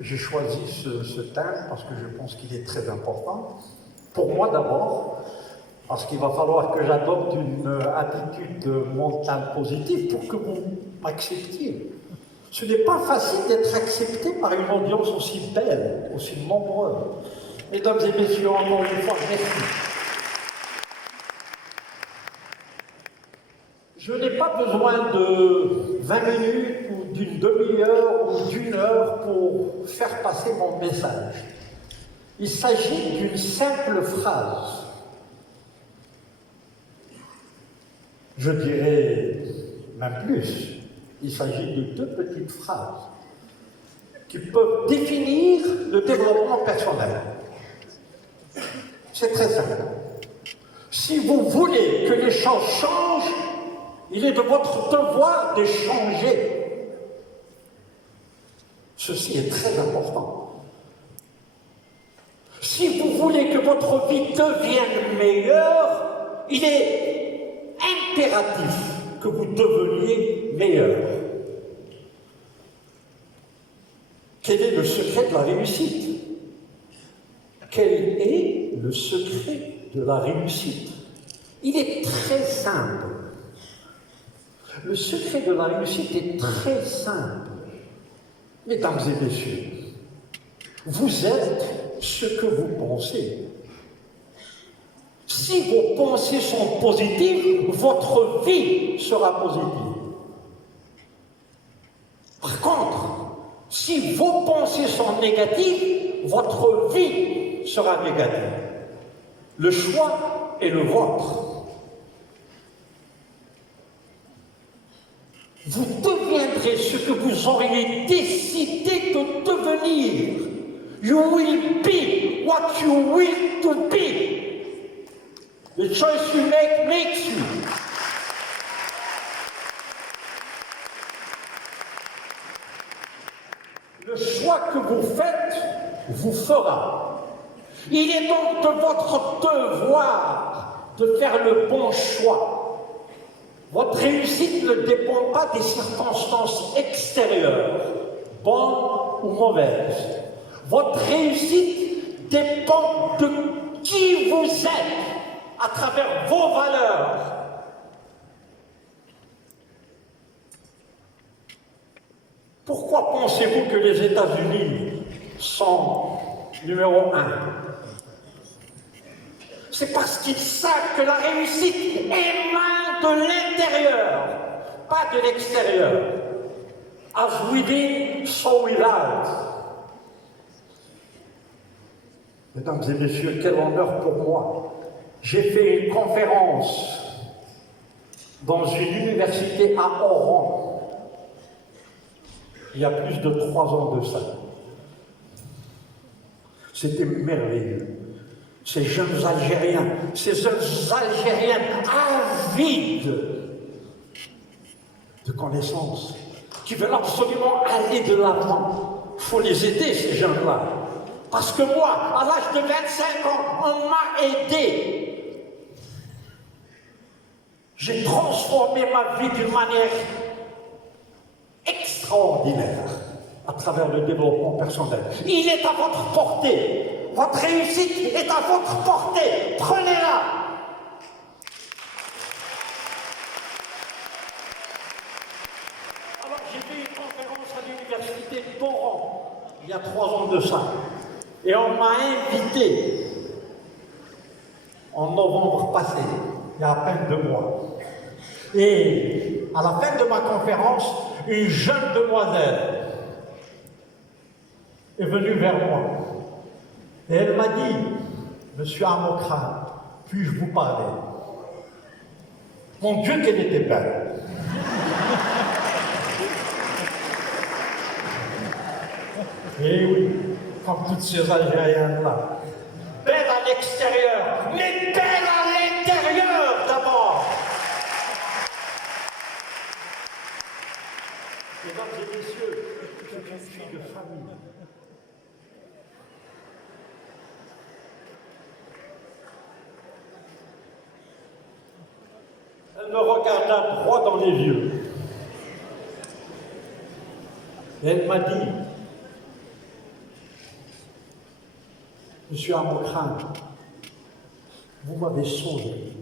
j'ai choisi ce thème parce que je pense qu'il est très important. Pour moi d'abord, parce qu'il va falloir que j'adopte une attitude mentale positive pour que vous m'acceptiez. Ce n'est pas facile d'être accepté par une audience aussi belle, aussi nombreuse. Mesdames et messieurs, encore une fois, merci. Je n'ai pas besoin de 20 minutes ou d'une demi-heure ou d'une heure pour faire passer mon message. Il s'agit d'une simple phrase. Je dirais même plus. Il s'agit de deux petites phrases qui peuvent définir le développement personnel. C'est très simple. Si vous voulez que les choses changent, il est de votre devoir de changer. Ceci est très important. Si vous voulez que votre vie devienne meilleure, il est impératif que vous deveniez meilleur. Quel est le secret de la réussite? Quel est le secret de la réussite? Il est très simple. Le secret de la réussite est très simple. Mesdames et messieurs, vous êtes ce que vous pensez. Si vos pensées sont positives, votre vie sera positive. Par contre, si vos pensées sont négatives, votre vie sera négative. Le choix est le vôtre. Vous deviendrez ce que vous auriez décidé de devenir. You will be what you will to be. The choice you make makes you. Le choix que vous faites vous fera. Il est donc de votre devoir de faire le bon choix. Votre réussite ne dépend pas des circonstances extérieures, bonnes ou mauvaises. Votre réussite dépend de qui vous êtes à travers vos valeurs. Pourquoi pensez-vous que les États-Unis sont numéro 1? C'est parce qu'ils savent que la réussite émane de l'intérieur, pas de l'extérieur. As within, so without. Mesdames et messieurs, quel honneur pour moi. J'ai fait une conférence dans une université à Oran, il y a plus de 3 ans de ça. C'était merveilleux. Ces jeunes Algériens avides de connaissances, qui veulent absolument aller de l'avant. Il faut les aider, ces jeunes-là. Parce que moi, à l'âge de 25 ans, on m'a aidé. J'ai transformé ma vie d'une manière extraordinaire à travers le développement personnel. Il est à votre portée. Votre réussite est à votre portée. Prenez-la. Alors, j'ai fait une conférence à l'université d'Oran, il y a 3 ans de ça. Et on m'a invité en novembre passé, il y a à peine 2 mois. Et à la fin de ma conférence, une jeune demoiselle est venue vers moi. Et elle m'a dit, Monsieur Amokran, puis-je vous parler? Mon Dieu, qu'elle était belle! Eh oui, comme toutes ces Algériennes-là. Belle à l'extérieur, mais belle à l'intérieur d'abord! Mesdames et messieurs, je suis une fille de famille. Elle me regarda droit dans les yeux. Et elle m'a dit, Monsieur Amokran, vous m'avez sauvé.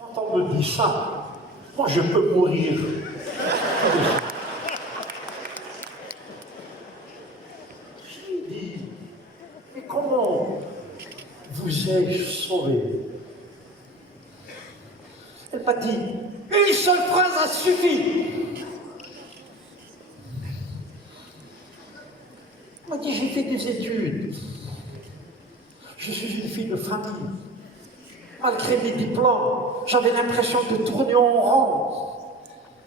Quand on me dit ça, moi je peux mourir. Je lui dis, mais comment vous ai-je sauvé? Elle m'a dit, une seule phrase a suffi. Elle m'a dit, j'ai fait des études. Je suis une fille de famille. Malgré mes diplômes, j'avais l'impression de tourner en rond.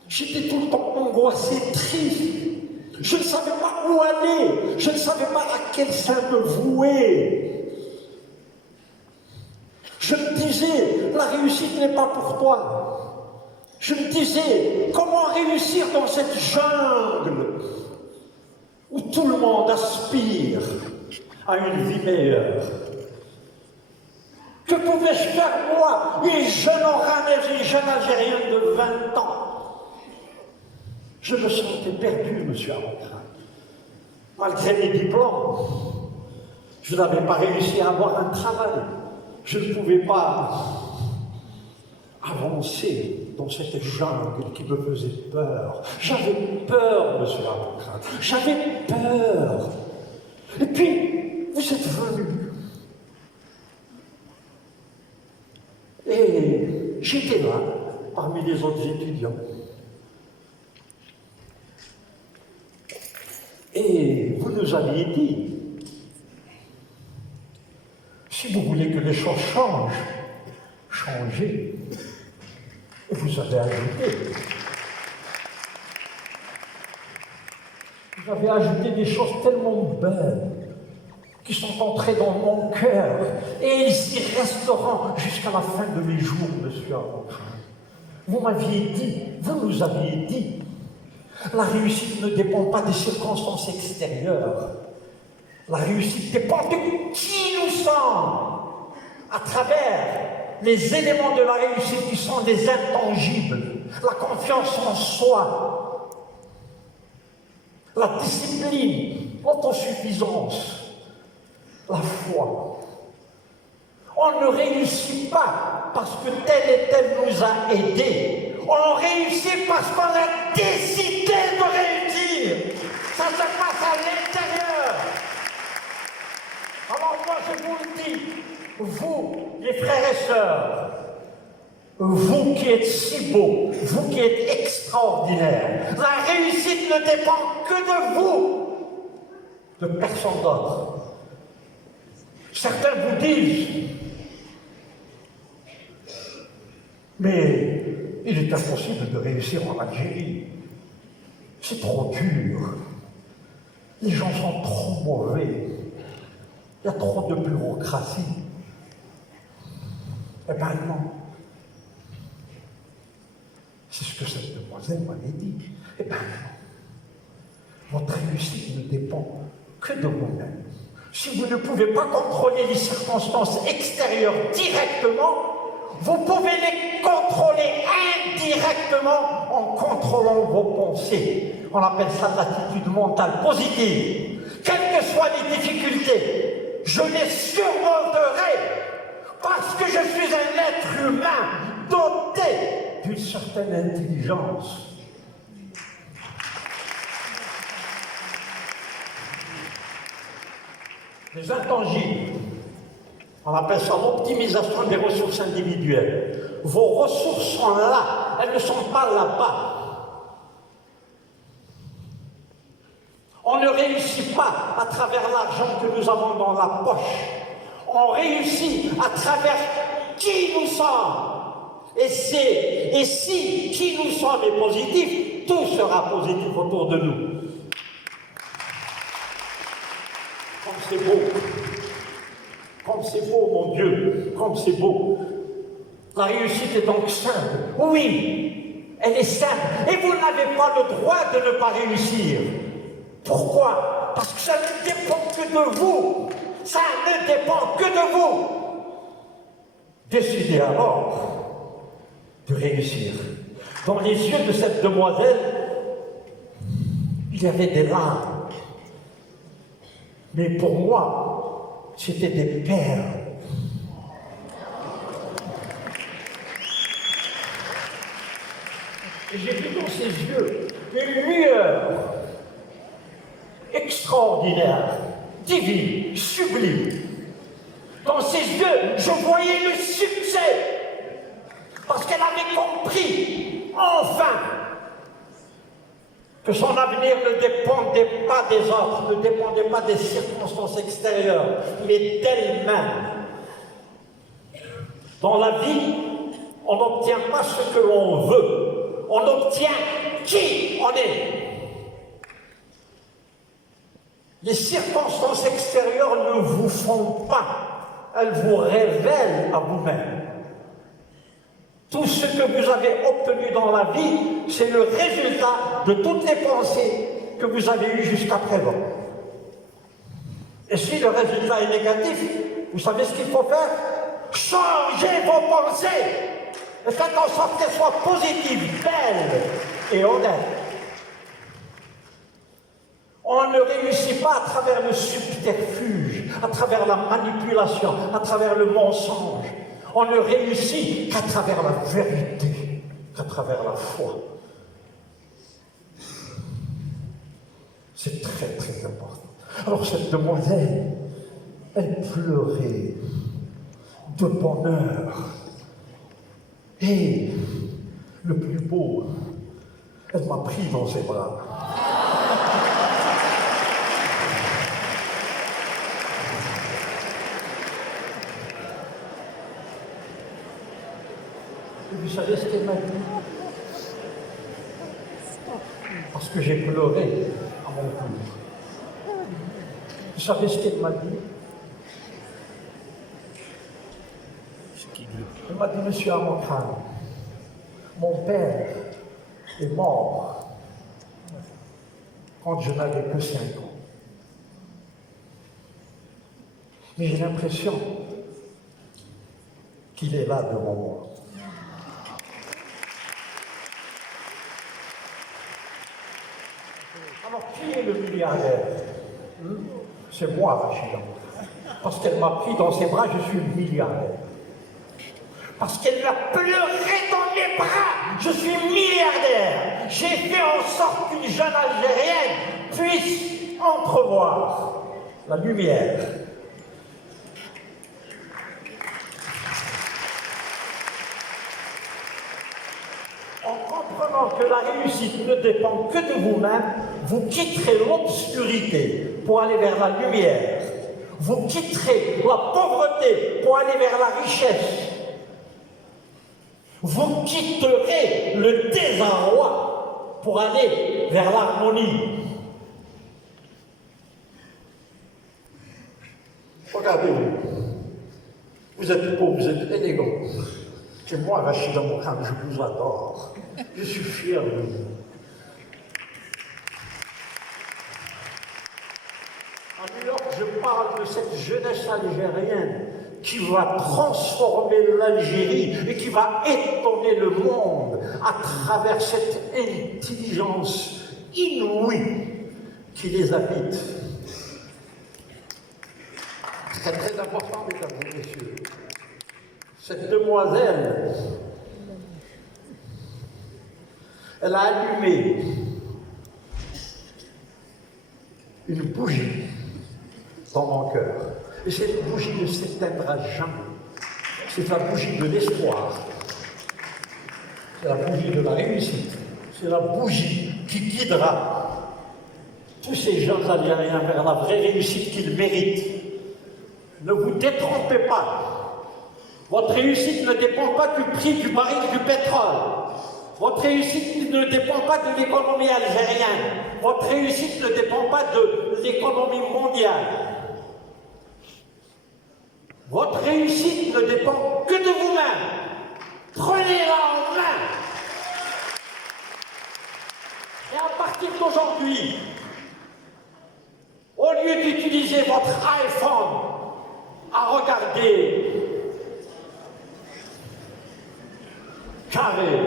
J'étais tout le temps angoissé, triste. Je ne savais pas où aller. Je ne savais pas à quel saint me vouer. Je me disais, la réussite n'est pas pour toi. Je me disais, comment réussir dans cette jungle où tout le monde aspire à une vie meilleure? Que pouvais-je faire moi, une jeune Algérienne de 20 ans? Je me sentais perdu, monsieur Amokran. Malgré mes diplômes, je n'avais pas réussi à avoir un travail. Je ne pouvais pas avancer dans cette jungle qui me faisait peur. J'avais peur, monsieur Amokran. J'avais peur. Et puis, vous êtes venu. Et j'étais là, parmi les autres étudiants. Et vous nous aviez dit, si vous voulez que les choses changent, changez. Et vous avez ajouté des choses tellement belles qui sont entrées dans mon cœur et ils y resteront jusqu'à la fin de mes jours, monsieur Amokran. Vous m'aviez dit, vous nous aviez dit, la réussite ne dépend pas des circonstances extérieures. La réussite dépend de qui nous sommes à travers les éléments de la réussite qui sont des intangibles. La confiance en soi, la discipline, l'autosuffisance, la foi. On ne réussit pas parce que tel et tel nous a aidés. On réussit parce qu'on a décidé de réussir. Ça se passe à l'intérieur. Alors moi je vous le dis, vous, les frères et sœurs, vous qui êtes si beaux, vous qui êtes extraordinaires, la réussite ne dépend que de vous, de personne d'autre. Certains vous disent, mais il est impossible de réussir en Algérie. C'est trop dur. Les gens sont trop mauvais. Il y a trop de bureaucratie. Eh bien non. C'est ce que cette demoiselle m'avait dit. Eh bien non. Votre réussite ne dépend que de vous-même. Si vous ne pouvez pas contrôler les circonstances extérieures directement, vous pouvez les contrôler indirectement en contrôlant vos pensées. On appelle ça l'attitude mentale positive. Quelles que soient les difficultés, je les surmonterai parce que je suis un être humain doté d'une certaine intelligence. Les intangibles, on appelle ça l'optimisation des ressources individuelles. Vos ressources sont là, elles ne sont pas là-bas. On ne réussit pas à travers l'argent que nous avons dans la poche. On réussit à travers qui nous sommes. Et si qui nous sommes est positif, tout sera positif autour de nous. Comme c'est beau. Comme c'est beau, mon Dieu, comme c'est beau. La réussite est donc simple. Oui, elle est simple. Et vous n'avez pas le droit de ne pas réussir. Pourquoi? Parce que ça ne dépend que de vous. Ça ne dépend que de vous. Décidez alors de réussir. Dans les yeux de cette demoiselle, il y avait des larmes. Mais pour moi, c'était des perles. Et j'ai vu dans ses yeux une lueur extraordinaire, divine, sublime. Dans ses yeux, je voyais le succès. Parce qu'elle avait compris, enfin, que son avenir ne dépendait pas des autres, ne dépendait pas des circonstances extérieures, mais d'elle-même. Dans la vie, on n'obtient pas ce que l'on veut, on obtient qui on est. Les circonstances extérieures ne vous font pas, elles vous révèlent à vous-même. Tout ce que vous avez obtenu dans la vie, c'est le résultat de toutes les pensées que vous avez eues jusqu'à présent. Et si le résultat est négatif, vous savez ce qu'il faut faire? Changez vos pensées et faites en sorte qu'elles soient positives, belles et honnêtes. On ne réussit pas à travers le subterfuge, à travers la manipulation, à travers le mensonge. On ne réussit qu'à travers la vérité, qu'à travers la foi. C'est très très important. Alors cette demoiselle, elle pleurait de bonheur. Et le plus beau, elle m'a pris dans ses bras. Vous savez ce qu'elle m'a dit? Parce que j'ai pleuré à mon tour. Vous savez ce qu'elle m'a dit? Elle m'a dit, Monsieur Amokhan, mon père est mort quand je n'avais que 5 ans. Mais j'ai l'impression qu'il est là devant moi. Alors, qui est le milliardaire? C'est moi, Rachida. Parce qu'elle m'a pris dans ses bras, je suis le milliardaire. Parce qu'elle a pleuré dans mes bras, je suis milliardaire. J'ai fait en sorte qu'une jeune Algérienne puisse entrevoir la lumière. En comprenant que la réussite ne dépend que de vous-même, vous quitterez l'obscurité pour aller vers la lumière. Vous quitterez la pauvreté pour aller vers la richesse. Vous quitterez le désarroi pour aller vers l'harmonie. Regardez-vous. Vous êtes beau, vous êtes élégant. Et moi, Rachida Amokhan, je vous adore. Je suis fier de vous. À New York, je parle de cette jeunesse algérienne qui va transformer l'Algérie et qui va étonner le monde à travers cette intelligence inouïe qui les habite. C'est très important, mesdames et messieurs. Cette demoiselle, elle a allumé une bougie dans mon cœur. Et cette bougie ne s'éteindra jamais. C'est la bougie de l'espoir. C'est la bougie de la réussite. C'est la bougie qui guidera tous ces jeunes Algériens vers la vraie réussite qu'ils méritent. Ne vous détrompez pas. Votre réussite ne dépend pas du prix du baril du pétrole. Votre réussite ne dépend pas de l'économie algérienne. Votre réussite ne dépend pas de l'économie mondiale. Votre réussite ne dépend que de vous-même. Prenez-la en main. Et à partir d'aujourd'hui, au lieu d'utiliser votre iPhone à regarder 15 Marvin,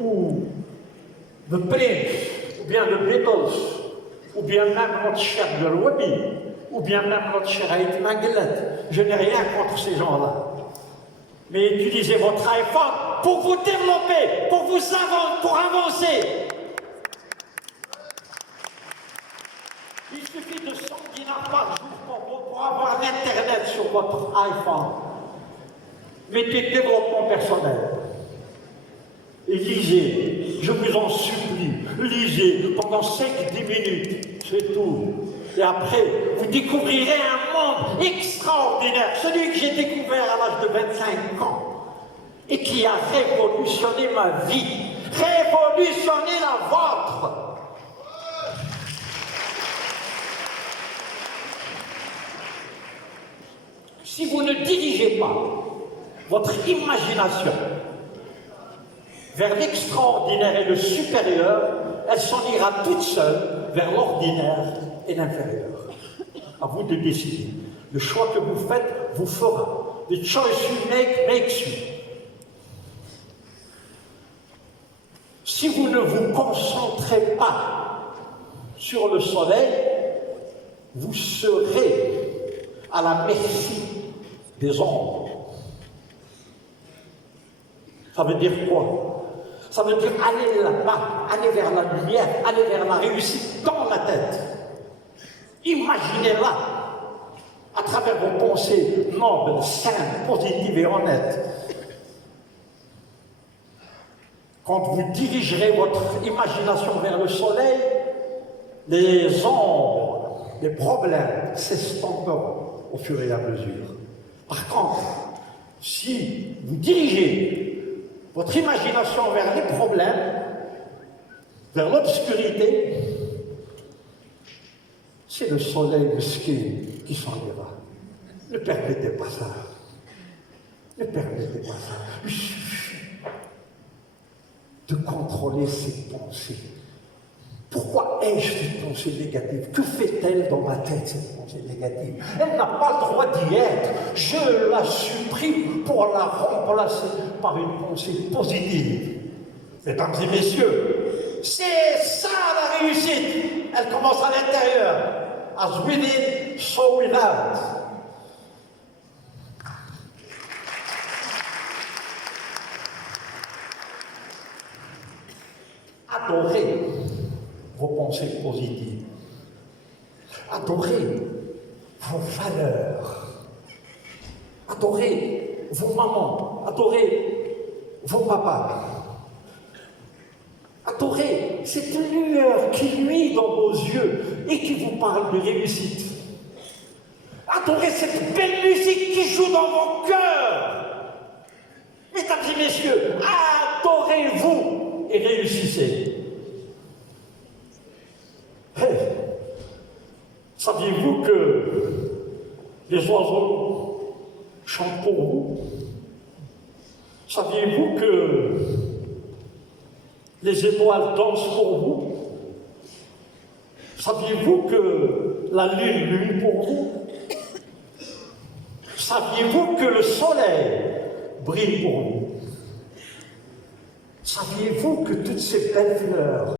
ou The Prince, ou bien The Beatles, ou bien même notre cher Bill Webby, ou bien même notre cher Haït Maguilette. Je n'ai rien contre ces gens-là. Mais utilisez votre iPhone pour vous développer, pour avancer. Il suffit de 100 dinars par jour pour avoir l'Internet sur votre iPhone. Mettez développement personnel. Et lisez, je vous en supplie, lisez pendant 5-10 minutes, c'est tout. Et après, vous découvrirez un monde extraordinaire, celui que j'ai découvert à l'âge de 25 ans, et qui a révolutionné ma vie, révolutionné la vôtre. Si vous ne dirigez pas votre imagination vers l'extraordinaire et le supérieur, elle s'en ira toute seule vers l'ordinaire et l'inférieur. À vous de décider. Le choix que vous faites vous fera. The choice you make makes you. Si vous ne vous concentrez pas sur le soleil, vous serez à la merci des ombres. Ça veut dire quoi? Ça veut dire aller là-bas, aller vers la lumière, aller vers la réussite dans la tête. Imaginez-la à travers vos pensées nobles, saines, positives et honnêtes. Quand vous dirigerez votre imagination vers le soleil, les ombres, les problèmes s'estomperont au fur et à mesure. Par contre, si vous dirigez votre imagination vers les problèmes, vers l'obscurité, c'est le soleil mesquin qui s'en ira. Ne permettez pas ça. Ne permettez pas ça. Il suffit de contrôler ses pensées. Pourquoi ai-je cette pensée négative? Que fait-elle dans ma tête, cette pensée négative? Elle n'a pas le droit d'y être. Je la supprime pour la remplacer par une pensée positive. Mesdames et messieurs, c'est ça la réussite. Elle commence à l'intérieur. As within, so without. Adorez vos pensées positives. Adorez vos valeurs. Adorez vos mamans. Adorez vos papas. Adorez cette lueur qui luit dans vos yeux et qui vous parle de réussite. Adorez cette belle musique qui joue dans vos cœurs. Mesdames et messieurs, adorez-vous et réussissez. Hey, saviez-vous que les oiseaux chantent pour vous? Saviez-vous que les étoiles dansent pour vous? Saviez-vous que la lune luit pour vous? Saviez-vous que le soleil brille pour vous? Saviez-vous que toutes ces belles fleurs